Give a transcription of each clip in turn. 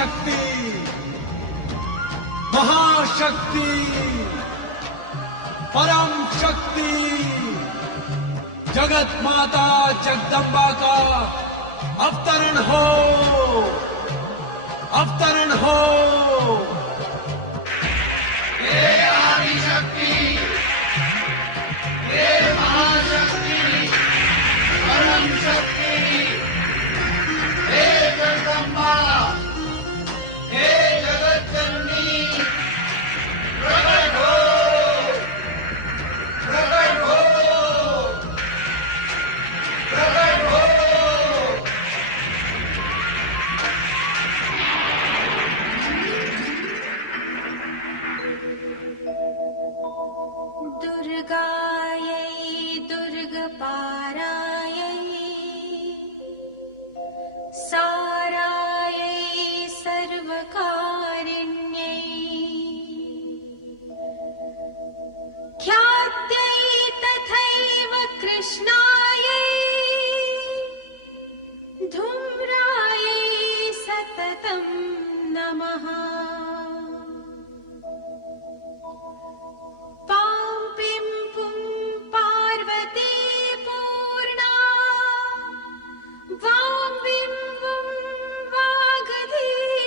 शक्ति, महाशक्ति, परम शक्ति, जगत माता जगदम्बा का अवतरण हो, अवतरण हो। हे आदिशक्ति, हे महाशक्ति, परम शक्ति, हे जगदम्बा, हे जगत जननी, प्रकट हो, प्रकट हो, प्रकट हो। दुर्गायै दुर्गपारायै सारायै सर्वकारिण्यै ख्यात्यै तथैव कृष्णायै धूम्रायै सततं नमः। पां पिं पुं पार्वती पूर्णा वां विं वुं वागधीश्वरी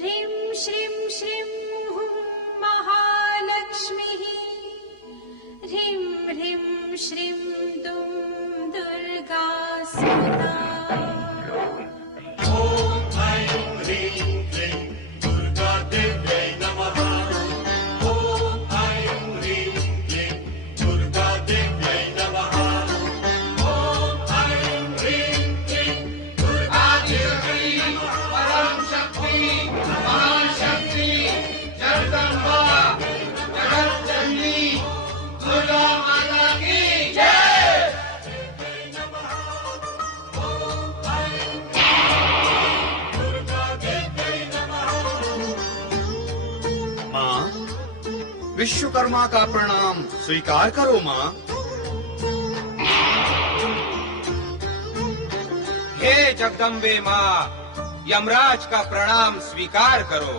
ह्रीं श्रीं श्रीं हुं महालक्ष्मीः ह्रीं ह्रीं श्रीं दुं दुर्गा सुता। विश्वकर्मा का प्रणाम स्वीकार करो माँ। हे जगदम्बे माँ, यमराज का प्रणाम स्वीकार करो।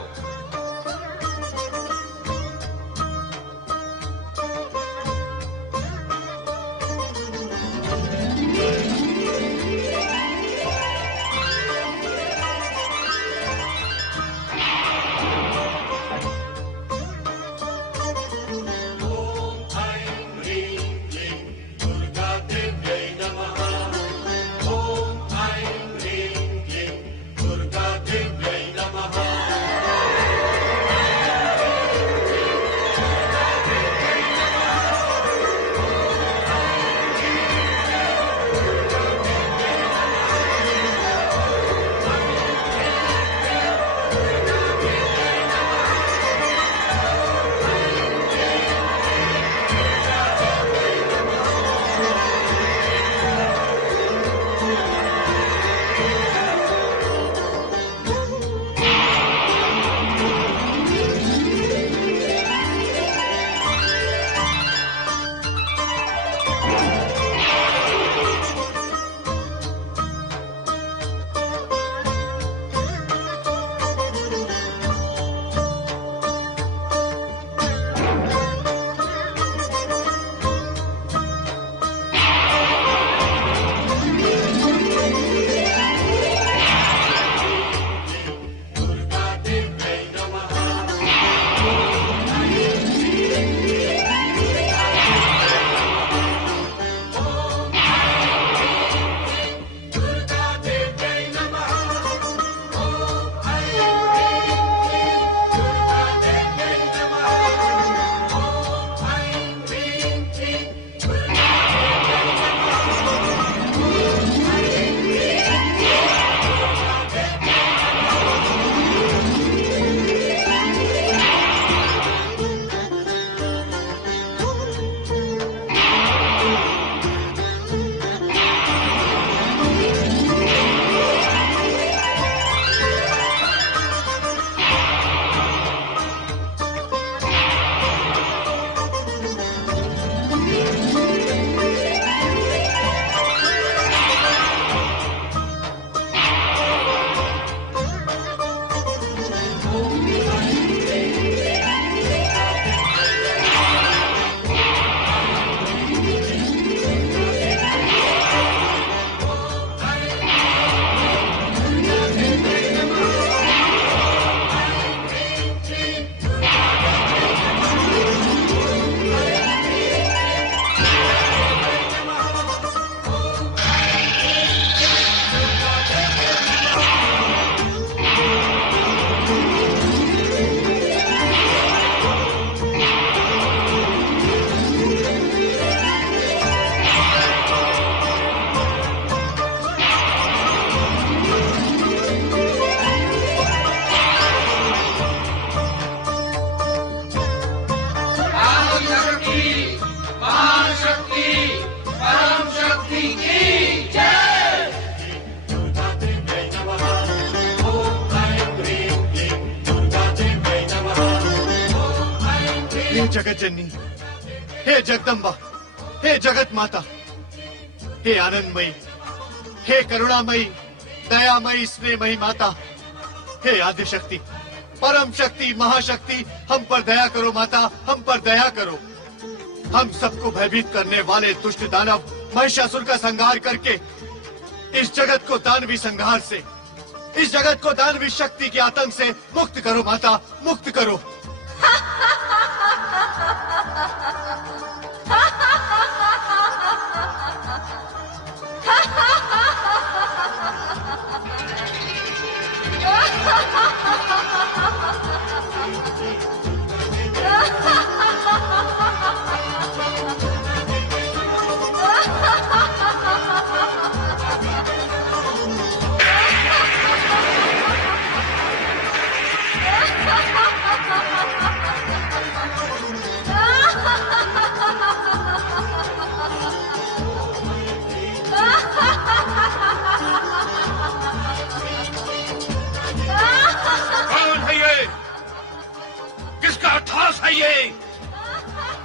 परम शक्ति की जय। हे जगत जननी, हे जगदम्बा, हे जगत माता, हे आनंदमयी, हे करुणामयी, दयामयी, स्नेहमयी माता, हे आदि शक्ति, परम शक्ति, महाशक्ति, हम पर दया करो माता, हम पर दया करो। हम सबको भयभीत करने वाले दुष्ट दानव महिषासुर का संहार करके इस जगत को दानवी संहार से, इस जगत को दानवी शक्ति के आतंक से मुक्त करो माता, मुक्त करो।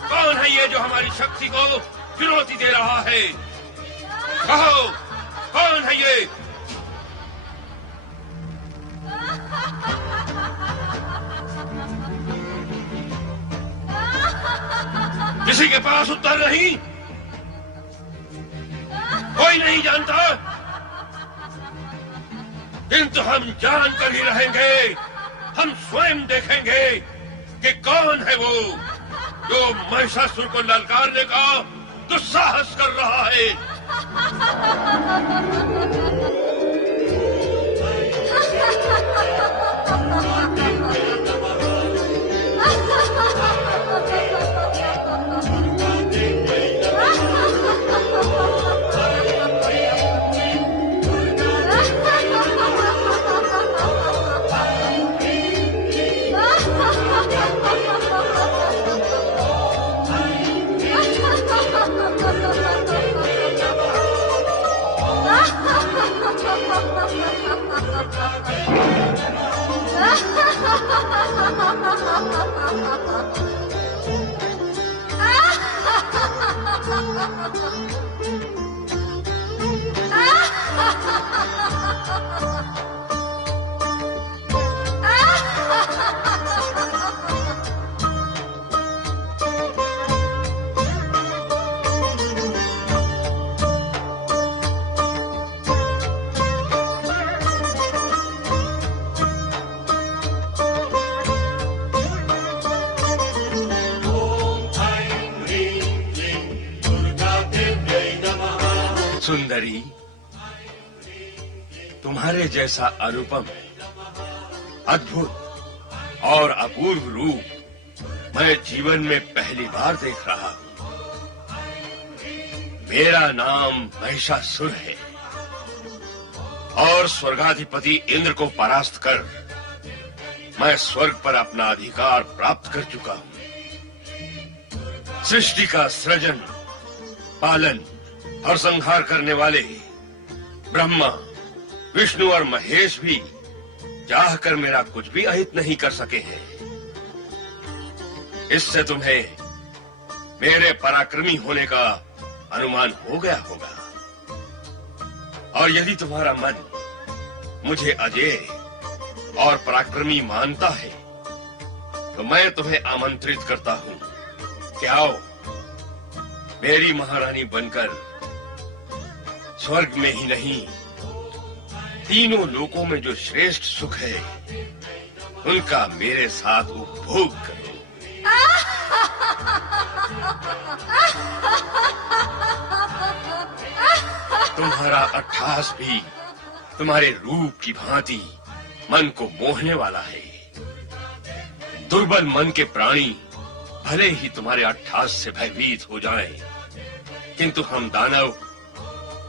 कौन है ये जो हमारी शक्ति को चुनौती दे रहा है? कहो, कौन है ये? किसी के पास उत्तर नहीं? कोई नहीं जानता? किंतु हम जानकर ही रहेंगे। हम स्वयं देखेंगे कि कौन है वो जो महिषासुर को ललकारने का दुस्साहस कर रहा है। सुंदरी, तुम्हारे जैसा अनुपम, अद्भुत और अपूर्व रूप मैं जीवन में पहली बार देख रहा हूं। मेरा नाम महिषासुर है और स्वर्गाधिपति इंद्र को परास्त कर मैं स्वर्ग पर अपना अधिकार प्राप्त कर चुका हूं। सृष्टि का सृजन, पालन और संहार करने वाले ब्रह्मा, विष्णु और महेश भी चाहकर मेरा कुछ भी अहित नहीं कर सके हैं। इससे तुम्हें मेरे पराक्रमी होने का अनुमान हो गया होगा। और यदि तुम्हारा मन मुझे अजेय और पराक्रमी मानता है तो मैं तुम्हें आमंत्रित करता हूं कि आओ, मेरी महारानी बनकर स्वर्ग में ही नहीं, तीनों लोकों में जो श्रेष्ठ सुख है उनका मेरे साथ उपभोग करो। तुम्हारा अट्ठास भी तुम्हारे रूप की भांति मन को मोहने वाला है। दुर्बल मन के प्राणी भले ही तुम्हारे अट्ठास से भयभीत हो जाएं, किंतु हम दानव,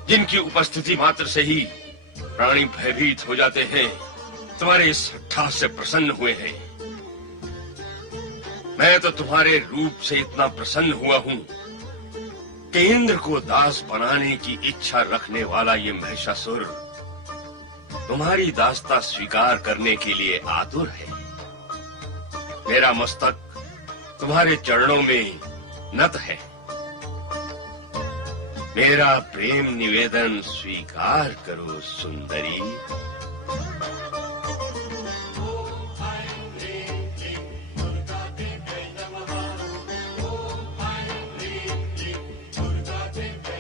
जिनकी उपस्थिति मात्र से ही प्राणी भयभीत हो जाते हैं, तुम्हारे इस अट्ठास से प्रसन्न हुए हैं। मैं तो तुम्हारे रूप से इतना प्रसन्न हुआ हूं कि इंद्र को दास बनाने की इच्छा रखने वाला ये महिषासुर तुम्हारी दासता स्वीकार करने के लिए आतुर है। मेरा मस्तक तुम्हारे चरणों में नत है। मेरा प्रेम निवेदन स्वीकार करो सुंदरी।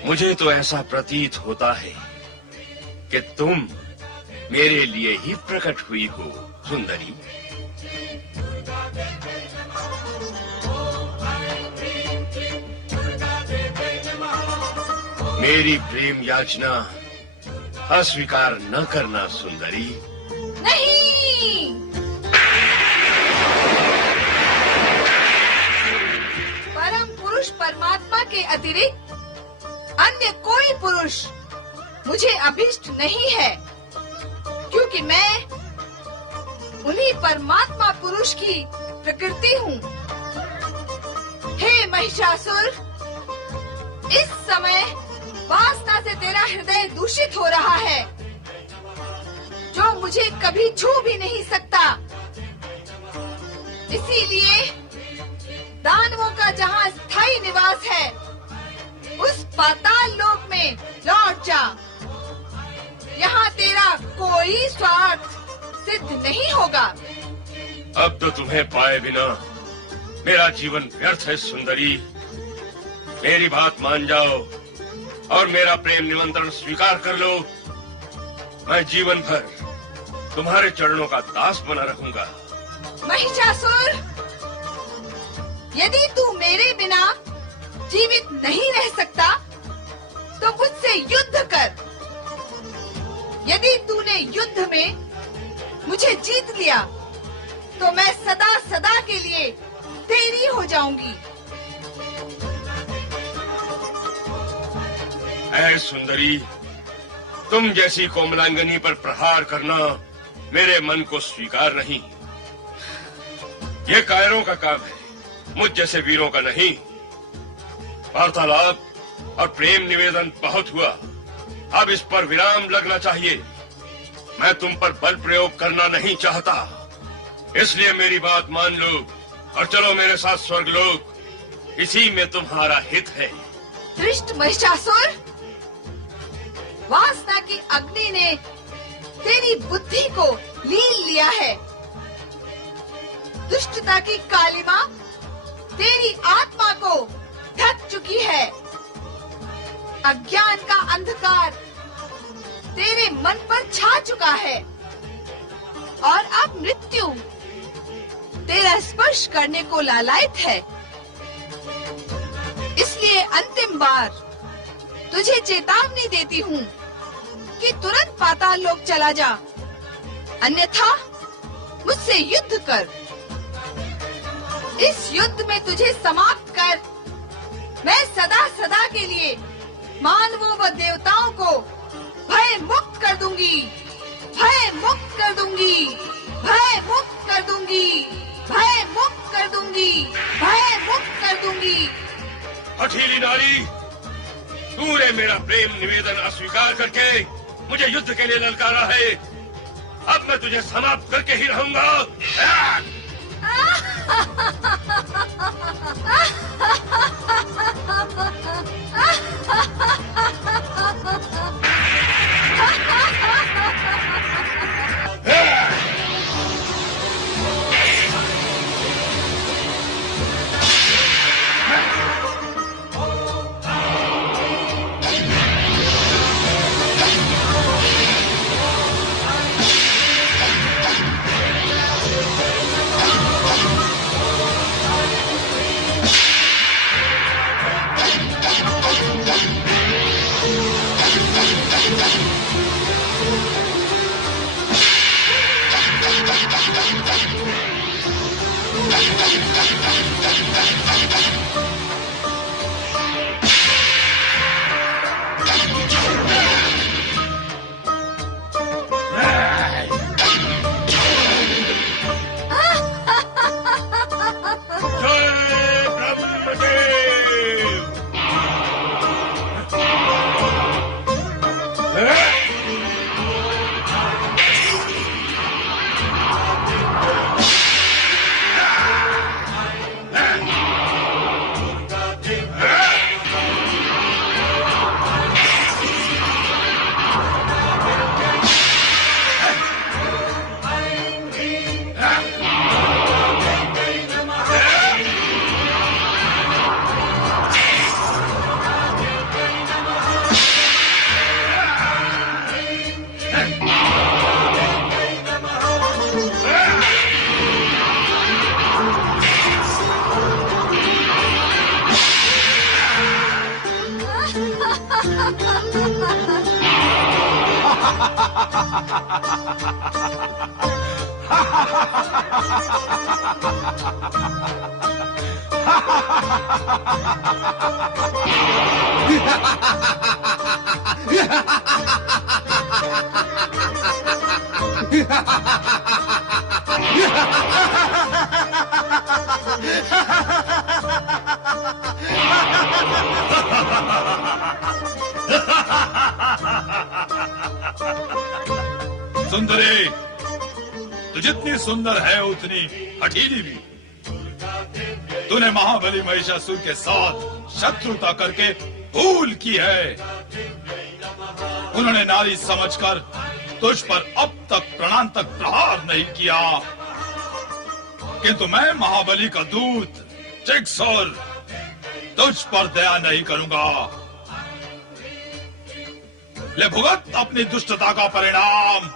मुझे तो ऐसा प्रतीत होता है कि तुम मेरे लिए ही प्रकट हुई हो सुंदरी। मेरी प्रेम याचना अस्वीकार न करना सुंदरी। नहीं, परम पुरुष परमात्मा के अतिरिक्त अन्य कोई पुरुष मुझे अभिष्ट नहीं है, क्योंकि मैं उन्हीं परमात्मा पुरुष की प्रकृति हूँ। हे महिषासुर, इस समय वासना से तेरा हृदय दूषित हो रहा है, जो मुझे कभी छू भी नहीं सकता। इसीलिए दानवों का जहाँ स्थायी निवास है, उस पाताल लोक में लौट जा। यहाँ तेरा कोई स्वार्थ सिद्ध नहीं होगा। अब तो तुम्हें पाए बिना मेरा जीवन व्यर्थ है सुंदरी। मेरी बात मान जाओ और मेरा प्रेम निमंत्रण स्वीकार कर लो। मैं जीवन भर तुम्हारे चरणों का दास बना रहूंगा। महिषासुर, यदि तू मेरे बिना जीवित नहीं रह सकता, तो मुझसे युद्ध कर। यदि तूने युद्ध में मुझे जीत लिया, तो मैं सदा सदा के लिए तेरी हो जाऊंगी। ऐ सुंदरी, तुम जैसी कोमलांगनी पर प्रहार करना मेरे मन को स्वीकार नहीं। ये कायरों का काम है, मुझ जैसे वीरों का नहीं। वार्तालाप और प्रेम निवेदन बहुत हुआ, अब इस पर विराम लगना चाहिए। मैं तुम पर बल प्रयोग करना नहीं चाहता, इसलिए मेरी बात मान लो और चलो मेरे साथ स्वर्गलोक। इसी में तुम्हारा हित है। दृष्ट महिषासुर, वासना की अग्नि ने तेरी बुद्धि को लीन लिया है। दुष्टता की कालिमा तेरी आत्मा को ढक चुकी है। अज्ञान का अंधकार तेरे मन पर छा चुका है और अब मृत्यु तेरा स्पर्श करने को लालायित है। इसलिए अंतिम बार तुझे चेतावनी देती हूँ कि तुरंत पाताल लोक चला जा, अन्यथा मुझसे युद्ध कर। इस युद्ध में तुझे समाप्त कर मैं सदा सदा के लिए मानवों व देवताओं को भय मुक्त कर दूंगी, भय मुक्त कर दूंगी, भय मुक्त कर दूंगी, भय मुक्त कर दूंगी, भय मुक्त कर दूंगी। हठीली नारी, तूने मेरा प्रेम निवेदन अस्वीकार करके मुझे युद्ध के लिए ललकारा है। अब मैं तुझे समाप्त करके ही रहूंगा। सुंदरी, तू जितनी सुंदर है उतनी हठीली भी। तूने महाबली महिषासुर के साथ शत्रुता करके भूल की है। उन्होंने नारी समझकर तुझ पर अब तक प्राणांतक प्रहार नहीं किया, किंतु मैं महाबली का दूत जिगसोर तुझ पर दया नहीं करूंगा। ले भुगत अपनी दुष्टता का परिणाम।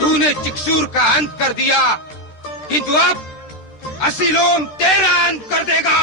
तूने चिकसूर का अंत कर दिया, किंतु अब असीलोम तेरा अंत कर देगा।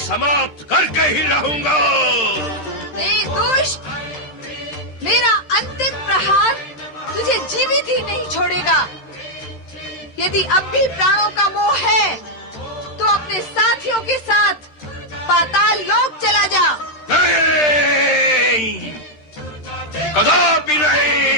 समाप्त करके ही रहूंगा। दुष्ट, मेरा अंतिम प्रहार तुझे जीवित ही नहीं छोड़ेगा। यदि अब भी प्राणों का मोह है तो अपने साथियों के साथ पाताल लोक चला जा। नहीं, कदापि नहीं।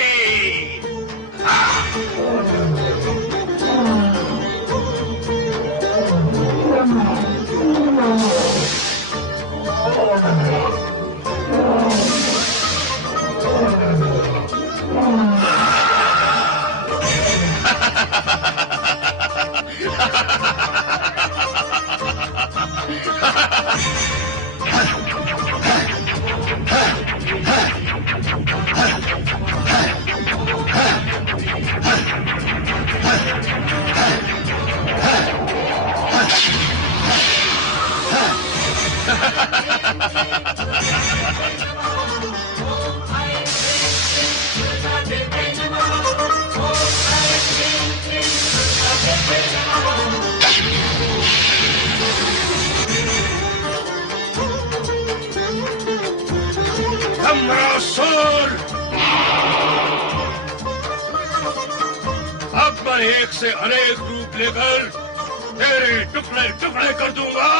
अब मैं एक से अनेक रूप लेकर तेरे टुकड़े टुकड़े कर दूंगा।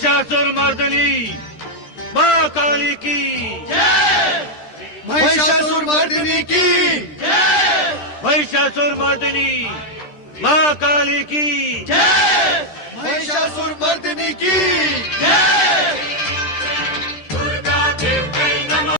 महिषासुरमर्दिनी माँ काली की जय। महिषासुरमर्दिनी की जय। महिषासुरमर्दिनी माँ काली की जय। महिषासुरमर्दिनी की जय।